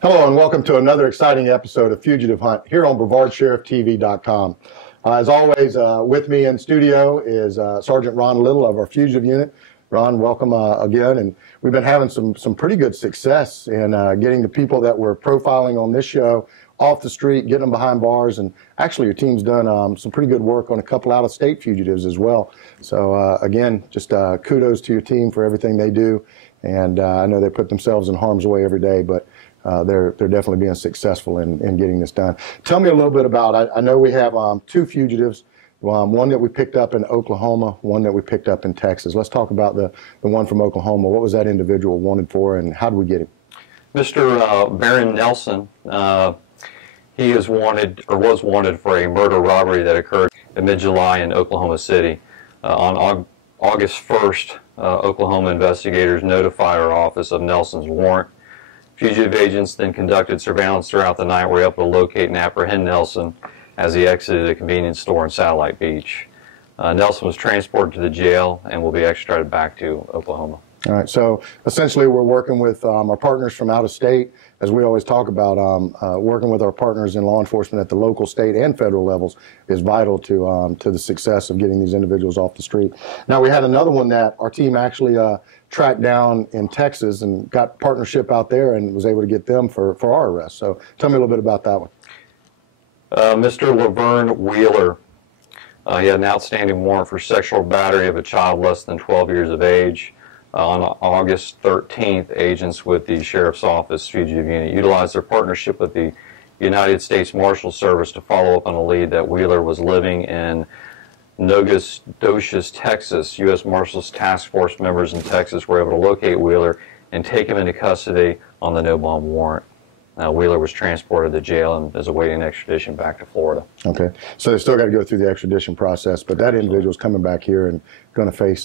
Hello and welcome to another exciting episode of Fugitive Hunt here on BrevardSheriffTV.com. As always, with me in studio is Sergeant Ron Little of our Fugitive Unit. Ron, welcome again. And we've been having some pretty good success in getting the people that we're profiling on this show off the street, getting them behind bars. And actually, your team's done some pretty good work on a couple out-of-state fugitives as well. So again, just kudos to your team for everything they do. And I know they put themselves in harm's way every day, but they're definitely being successful in getting this done. Tell me a little bit about, I know we have two fugitives, one that we picked up in Oklahoma, one that we picked up in Texas. Let's talk about the one from Oklahoma. What was that individual wanted for, and how did we get him? Mr. Baron Nelson, he is wanted, or was wanted, for a murder robbery that occurred in mid-July in Oklahoma City. On August 1st, Oklahoma investigators notified our office of Nelson's warrant. Fugitive agents then conducted surveillance throughout the night, were able to locate and apprehend Nelson as he exited a convenience store in Satellite Beach. Nelson was transported to the jail and will be extradited back to Oklahoma. All right, so essentially we're working with our partners from out of state. As we always talk about, working with our partners in law enforcement at the local, state, and federal levels is vital to the success of getting these individuals off the street. Now, we had another one that our team actually tracked down in Texas and got partnership out there and was able to get them for our arrest. So tell me a little bit about that one. Mr. Laverne Wheeler, he had an outstanding warrant for sexual battery of a child less than 12 years of age. On August 13th, agents with the Sheriff's Office Fugitive Unit utilized their partnership with the United States Marshal Service to follow up on a lead that Wheeler was living in Nogosdoches, Texas. U.S. Marshals Task Force members in Texas were able to locate Wheeler and take him into custody on the no-bond warrant. Wheeler was transported to jail and is awaiting extradition back to Florida. Okay, so they still got to go through the extradition process, but that individual is coming back here and going to face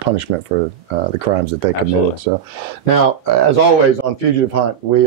punishment for the crimes that they committed. So, now, as always on Fugitive Hunt, we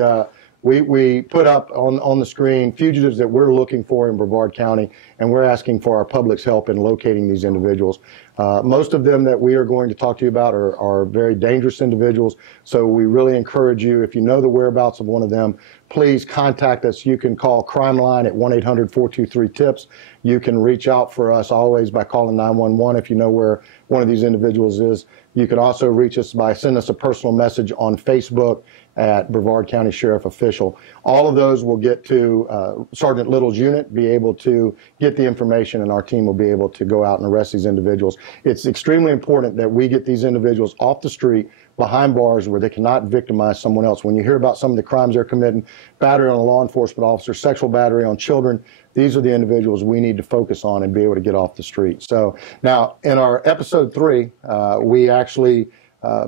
put up on the screen fugitives that we're looking for in Brevard County, and we're asking for our public's help in locating these individuals. Most of them that we are going to talk to you about are very dangerous individuals, so we really encourage you, if you know the whereabouts of one of them, please contact us. You can call CRIMELINE at 1-800-423-TIPS. You can reach out for us always by calling 911 if you know where one of these individuals is. You can also reach us by sending us a personal message on Facebook at Brevard County Sheriff Official. All of those will get to Sergeant Little's unit, be able to get the information, and our team will be able to go out and arrest these individuals. It's extremely important that we get these individuals off the street, behind bars where they cannot victimize someone else. When you hear about some of the crimes they're committing, battery on a law enforcement officer, sexual battery on children, these are the individuals we need to focus on and be able to get off the street. So now in our episode 3, we actually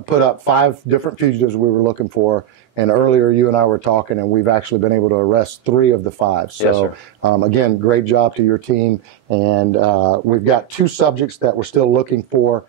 put up 5 different fugitives we were looking for, and earlier you and I were talking, and we've actually been able to arrest 3 of the 5. So yes, again, great job to your team, and we've got 2 subjects that we're still looking for.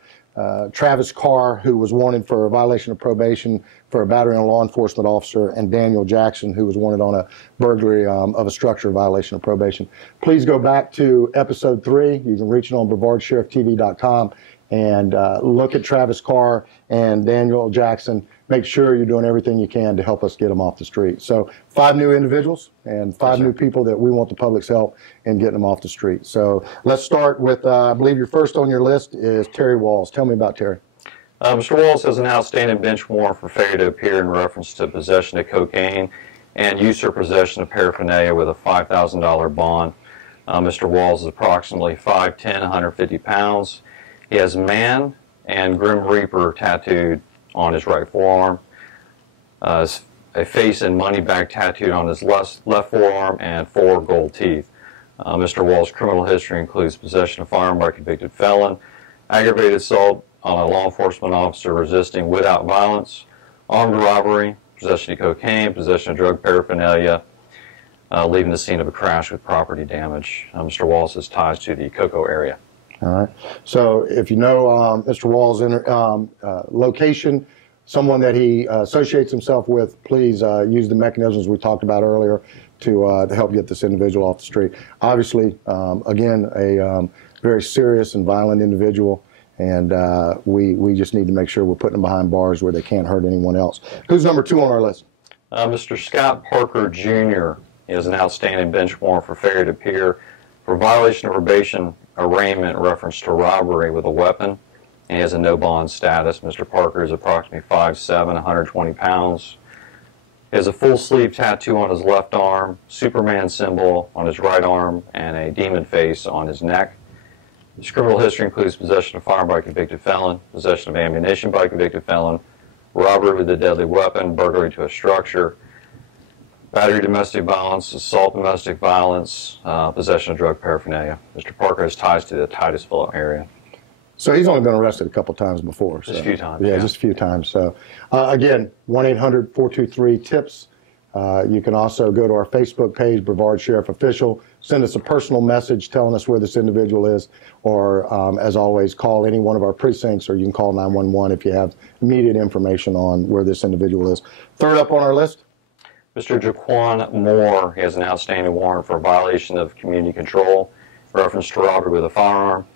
Travis Carr, who was wanted for a violation of probation for a battery on a law enforcement officer, and Daniel Jackson, who was wanted on a burglary of a structure violation of probation. Please go back to episode 3. You can reach it on BrevardSheriffTV.com and look at Travis Carr and Daniel Jackson. Make sure you're doing everything you can to help us get them off the street. So 5 new individuals and 5 new people that we want the public's help in getting them off the street. So let's start with, I believe your first on your list is Terry Walls. Tell me about Terry. Mr. Walls has an outstanding bench warrant for failure to appear in reference to possession of cocaine and use or possession of paraphernalia with a $5,000 bond. Mr. Walls is approximately 5'10", 150 pounds. He has Man and Grim Reaper tattooed on his right forearm, a face and money bag tattooed on his left forearm, and 4 gold teeth. Mr. Wall's criminal history includes possession of firearm by a convicted felon, aggravated assault on a law enforcement officer resisting without violence, armed robbery, possession of cocaine, possession of drug paraphernalia, leaving the scene of a crash with property damage. Mr. Walls has ties to the Cocoa area. All right. So if you know Mr. Wall's location, someone that he associates himself with, please use the mechanisms we talked about earlier to help get this individual off the street. Obviously, again, a very serious and violent individual, and we just need to make sure we're putting them behind bars where they can't hurt anyone else. Who's number 2 on our list? Mr. Scott Parker Jr. is an outstanding bench warrant for failure to appear for violation of probation arraignment in reference to robbery with a weapon, and he has a no bond status. Mr. Parker is approximately 5'7", 120 pounds. He has a full sleeve tattoo on his left arm, Superman symbol on his right arm, and a demon face on his neck. His criminal history includes possession of firearm by a convicted felon, possession of ammunition by a convicted felon, robbery with a deadly weapon, burglary to a structure, battery domestic violence, assault domestic violence, possession of drug paraphernalia. Mr. Parker has ties to the Titusville area. So he's only been arrested a couple times before. Just a few times. Yeah, just a few times. So again, 1-800-423-TIPS. You can also go to our Facebook page, Brevard Sheriff Official. Send us a personal message telling us where this individual is, or as always, call any one of our precincts, or you can call 911 if you have immediate information on where this individual is. Third up on our list, Mr. Jaquan Moore. He has an outstanding warrant for violation of community control, reference to robbery with a firearm,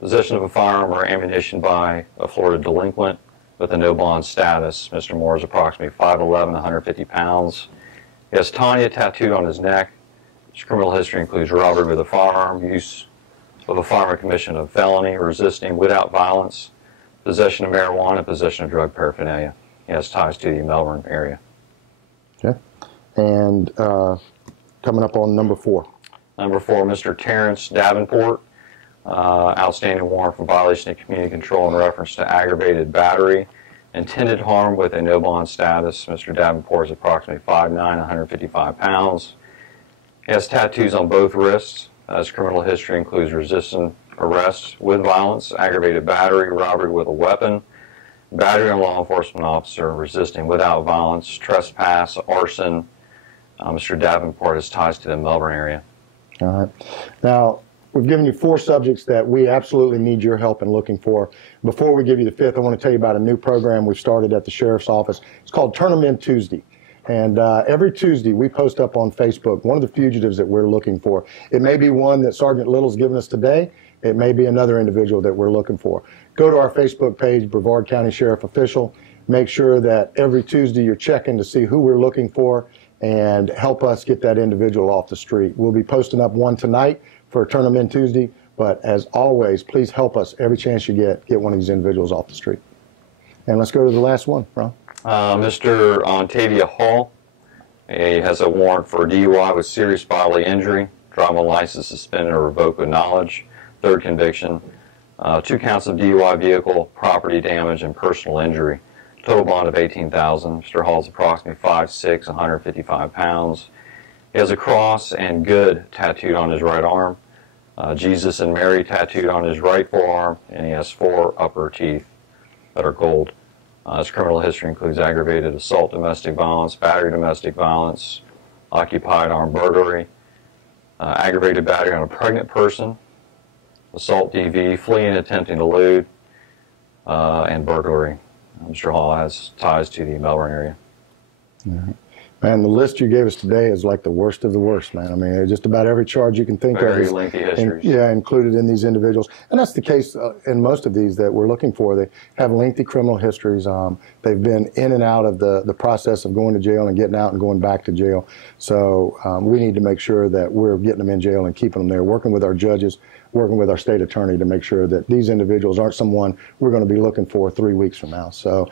possession of a firearm or ammunition by a Florida delinquent with a no bond status. Mr. Moore is approximately 5'11", 150 pounds. He has Tanya tattooed on his neck. His criminal history includes robbery with a firearm, use of a firearm, commission of felony, resisting without violence, possession of marijuana, possession of drug paraphernalia. He has ties to the Melbourne area. okay, and coming up on number 4. Number 4, Mr. Terrence Davenport. Outstanding warrant for violation of community control in reference to aggravated battery, intended harm with a no bond status. Mr. Davenport is approximately 5'9", 155 pounds. He has tattoos on both wrists. His criminal history includes resisting arrest with violence, aggravated battery, robbery with a weapon, battery on a law enforcement officer, resisting without violence, trespass, arson. Mr. Davenport has ties to the Melbourne area. All right. Now, we've given you 4 subjects that we absolutely need your help in looking for. Before we give you the 5th, I want to tell you about a new program we've started at the Sheriff's Office. It's called Turn 'em In Tuesday. And every Tuesday, we post up on Facebook one of the fugitives that we're looking for. It may be one that Sergeant Little's given us today. It may be another individual that we're looking for. Go to our Facebook page, Brevard County Sheriff Official. Make sure that every Tuesday you're checking to see who we're looking for and help us get that individual off the street. We'll be posting up one tonight for Turn 'em In Tuesday, but as always, please help us every chance you get one of these individuals off the street. And let's go to the last one, Ron. Mr. Ontavia Hall. He has a warrant for DUI with serious bodily injury, driving license suspended or revoked with knowledge, 3rd conviction, 2 counts of DUI vehicle, property damage, and personal injury. Total bond of $18,000. Mr. Hall is approximately 5'6", 155 pounds. He has a cross and good tattooed on his right arm, Jesus and Mary tattooed on his right forearm, and he has 4 upper teeth that are gold. His criminal history includes aggravated assault domestic violence, battery domestic violence, occupied armed burglary, aggravated battery on a pregnant person, assault DV, fleeing and attempting to elude, and burglary. Mr. Hall has ties to the Melbourne area. Man, the list you gave us today is like the worst of the worst, man. I mean, just about every charge you can think of. Very lengthy histories. Yeah, included in these individuals. And that's the case in most of these that we're looking for. They have lengthy criminal histories. They've been in and out of the process of going to jail and getting out and going back to jail. So we need to make sure that we're getting them in jail and keeping them there, working with our judges, working with our state attorney to make sure that these individuals aren't someone we're going to be looking for 3 weeks from now. So,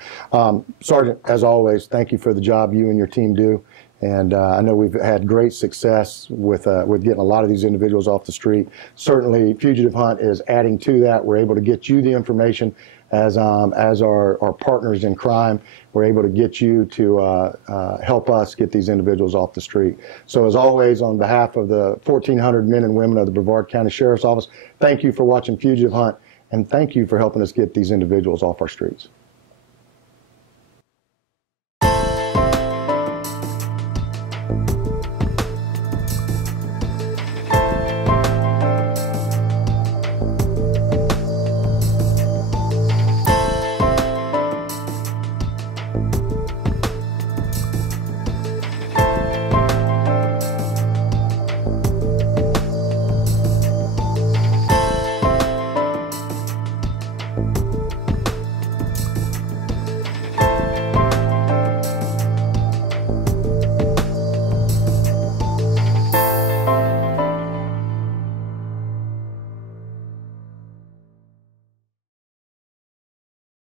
Sergeant, as always, thank you for the job you and your team do. And I know we've had great success with getting a lot of these individuals off the street. Certainly, Fugitive Hunt is adding to that. We're able to get you the information as our partners in crime. We're able to get you to help us get these individuals off the street. So as always, on behalf of the 1,400 men and women of the Brevard County Sheriff's Office, thank you for watching Fugitive Hunt, and thank you for helping us get these individuals off our streets.